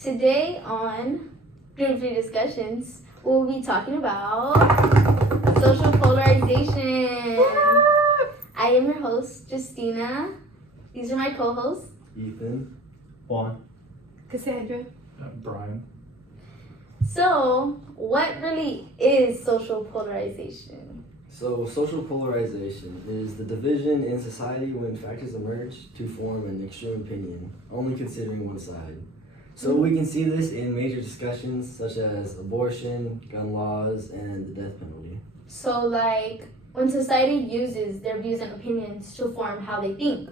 Today on Group 3 Discussions, we'll be talking about social polarization. I am your host, Justina. These are my co-hosts. Ethan. Juan. Cassandra. Brian. So, what really is social polarization? So, social polarization is the division in society when factors emerge to form an extreme opinion, only considering one side. So, we can see this in major discussions such as abortion, gun laws, and the death penalty. So, like, when society uses their views and opinions to form how they think.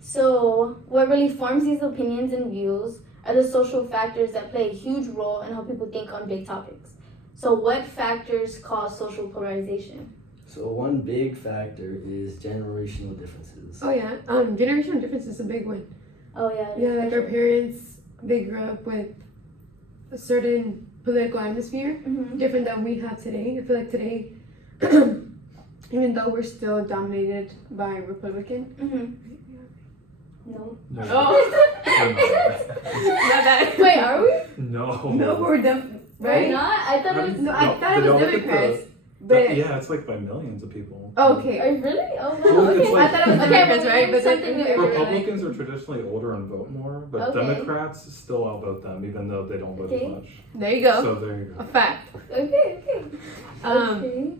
So, what really forms these opinions and views are the social factors that play a huge role in how people think on big topics. So, what factors cause social polarization? So, one big factor is generational differences. Oh yeah, generational difference is a big one. Oh, yeah. Yeah, like our parents, they grew up with a certain political atmosphere, Mm-hmm. different than we have today. I feel like today, even though we're still dominated by Republican. Mm-hmm. No. No. Not that. Wait, are we? No. No, we're them, We're right? not? I thought it was. No, I thought Did it y'all was look at Democrats, the- but yeah, it's like by millions of people. okay. Are you really? Oh, Well, wow. it's Okay. like- I thought it was Okay, Democrats, well, right? But something then new. Republicans are traditionally older and vote more, but Okay. Democrats still outvote them, even though they don't vote Okay. as much. There you go. So there you A go. fact. Okay. Okay.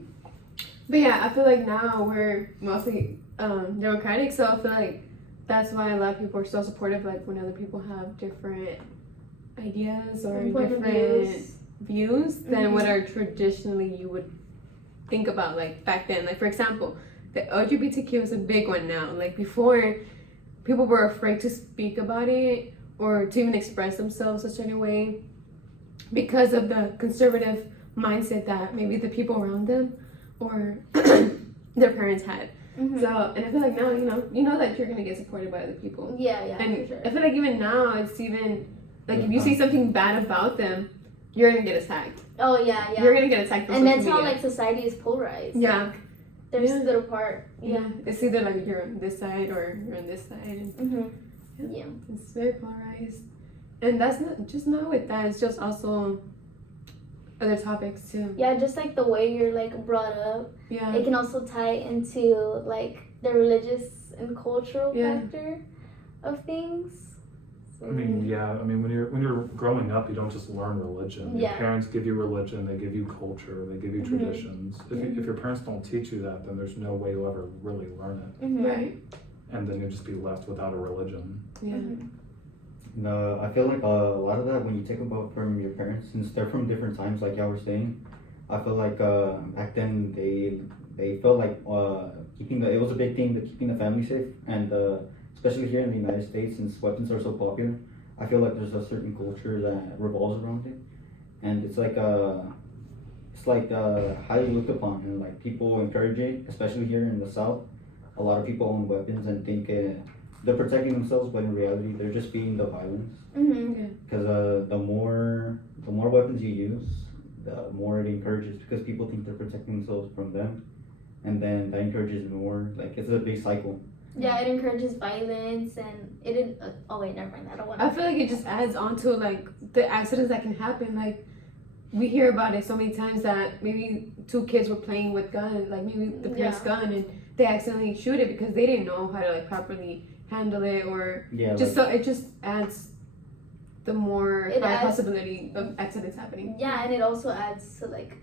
But yeah, I feel like now we're mostly democratic, so I feel like that's why a lot of people are so supportive. Like when other people have different ideas or Point of different views than Mhm. what are traditionally you would think about like back then. Like for example, the LGBTQ is a big one now. Like before, people were afraid to speak about it or to even express themselves a certain way because of the conservative mindset that maybe the people around them or their parents had. Mhm. So, and I feel like now, you know that you're gonna get supported by other people. Yeah, And for sure. I feel like even now, it's even like if you see something bad about them, you're gonna get attacked. Oh, yeah. You're gonna get attacked. On And that's social how media. like society is polarized. Yeah. They're Yeah. split apart. Yeah, it's either like you're on this side or you're on this side, and Mm-hmm. Yeah. it's very polarized. And that's not with that. It's just also other topics too. Yeah, just like the way you're like brought up, Yeah. it can also tie into like the religious and cultural Yeah. factor of things. So, I mean, yeah. I mean, when you're growing up, you don't just learn religion. Your Yeah. parents give you religion. They give you culture. They give you Mhm. traditions. If your parents don't teach you that, then there's no way you'll ever really learn it, Mhm. Right. and then you'll just be left without a religion. Yeah. Mhm. No, I feel like a lot of that when you take about from your parents, since they're from different times, like y'all were saying, I feel like back then they felt like it was a big thing to keeping the family safe, and especially here in the United States, since weapons are so popular, I feel like there's a certain culture that revolves around it, and it's like highly looked upon, and like people encourage it, especially here in the South. A lot of people own weapons and think they're protecting themselves, but in reality, they're just feeding the violence. Mhm. Because the more weapons you use, the more it encourages. Because people think they're protecting themselves from them, and then that encourages more. Like it's a big cycle. Yeah, it encourages violence and it. Oh wait, never mind. I don't want. I feel like it just adds on to like the accidents that can happen. Like we hear about it so many times that maybe two kids were playing with gun, like maybe the parents' gun, and they accidentally shoot it because they didn't know how to like properly handle it, or Yeah. just so it just adds the more It high adds- possibility of accidents happening. Yeah, and it also adds to like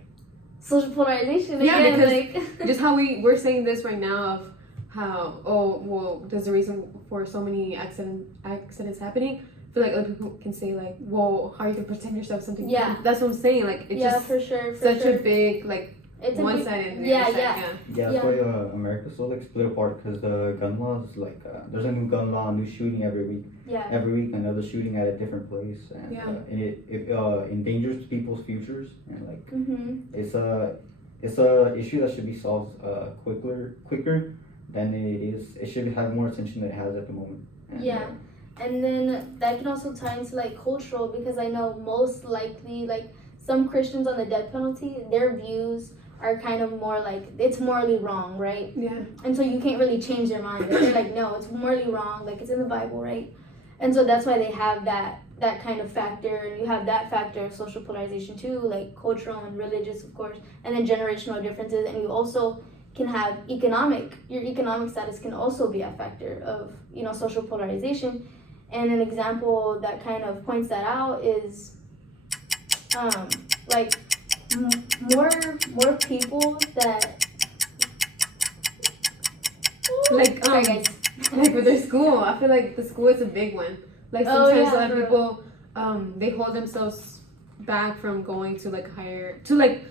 social polarization. Yeah, again, because like just how we're saying this right now of how there's a reason for so many accidents happening. I feel like other people can say like, well, how are you gonna protect yourself? Something. Yeah. That's what I'm saying. Like it's yeah, just for sure. such a big like It's a one big- side and the Yeah, other side. yeah. Yeah, that's why America's so like split apart. Because the gun laws, like there's a new gun law, a new shooting every week. Yeah. Every week, another shooting at a different place, and, Yeah. And it endangers people's futures, and like Mhm. it's a issue that should be solved quicker than it is. It should have more attention than it has at the moment. And, Yeah. And then that can also tie into like cultural, because I know most likely like some Christians on the death penalty, their views are kind of more like it's morally wrong, right? Yeah. And so you can't really change their mind. They're like, no, it's morally wrong. Like it's in the Bible, right? And so that's why they have that kind of factor. You have that factor of social polarization too, like cultural and religious, of course, and then generational differences. And you also can have your economic status can also be a factor of, you know, social polarization. And an example that kind of points that out is like more people that Like sorry guys. like with their school, I feel like the school is a big one. Like Oh, sometimes yeah, a lot of for people they hold themselves back from going to like higher to like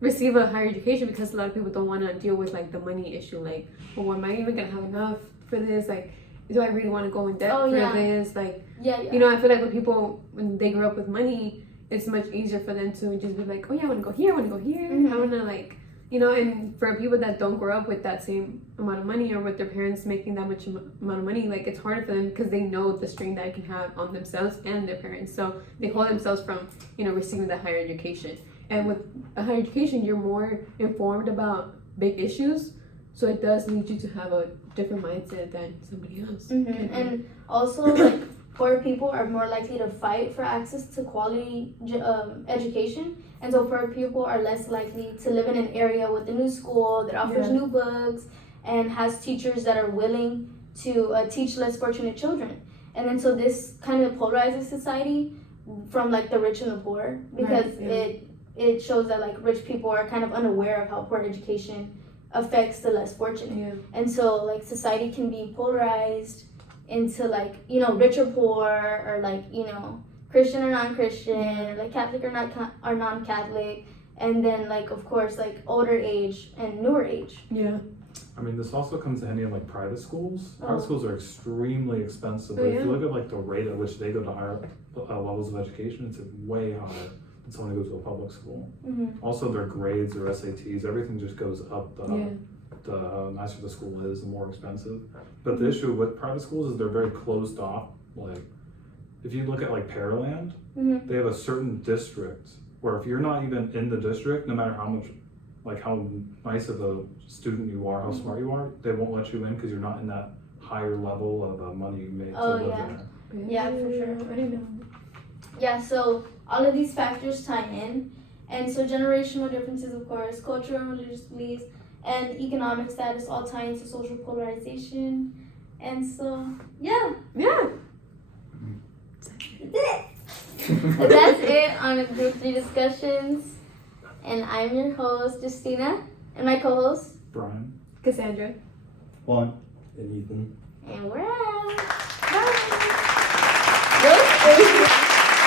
receive a higher education because a lot of people don't want to deal with like the money issue. Like, well, am I even gonna have enough for this? Like, do I really want to go in debt for this? Like, Yeah. you know, I feel like when they grow up with money, it's much easier for them to just be like, oh yeah, I want to go here, I want to go here, I want to like, you know. And for people that don't grow up with that same amount of money or with their parents making that much amount of money, like it's harder for them because they know the strain that it can have on themselves and their parents. So they hold themselves from, you know, receiving the higher education. And with a higher education, you're more informed about big issues. So it does lead you to have a different mindset than somebody else. And also, like, poor people are more likely to fight for access to quality education. And so poor people are less likely to live in an area with a new school that offers new books and has teachers that are willing to teach less fortunate children. And then so this kind of polarizes society from like the rich and the poor because it shows that like rich people are kind of unaware of how poor education affects the less fortunate. And so like society can be polarized into like, you know, rich or poor, or like, you know, Christian or non-Christian, like Catholic or non-Catholic, and then like of course like older age and newer age. I mean, this also comes handy in like private schools. Private schools are extremely expensive, but if you look at like the rate at which they go to higher levels of education, it's way higher than someone who goes to a public school. Also, their grades, their SATs, everything just goes up the nicer the school is, the more expensive. But the issue with private schools is they're very closed off. Like, if you look at like Pearland, they have a certain district where if you're not even in the district, no matter how much, like how nice of a student you are, how smart you are, they won't let you in because you're not in that higher level of money you made to live there. Yeah, for sure. I didn't know. Yeah, so all of these factors tie in. And so generational differences, of course, cultural and religious beliefs, and economic status all tie into social polarization. And so, yeah. That's it on Group 3 discussions. And I'm your host, Justina, and my co-host, Brian. Cassandra. Juan. And Ethan. and we're out.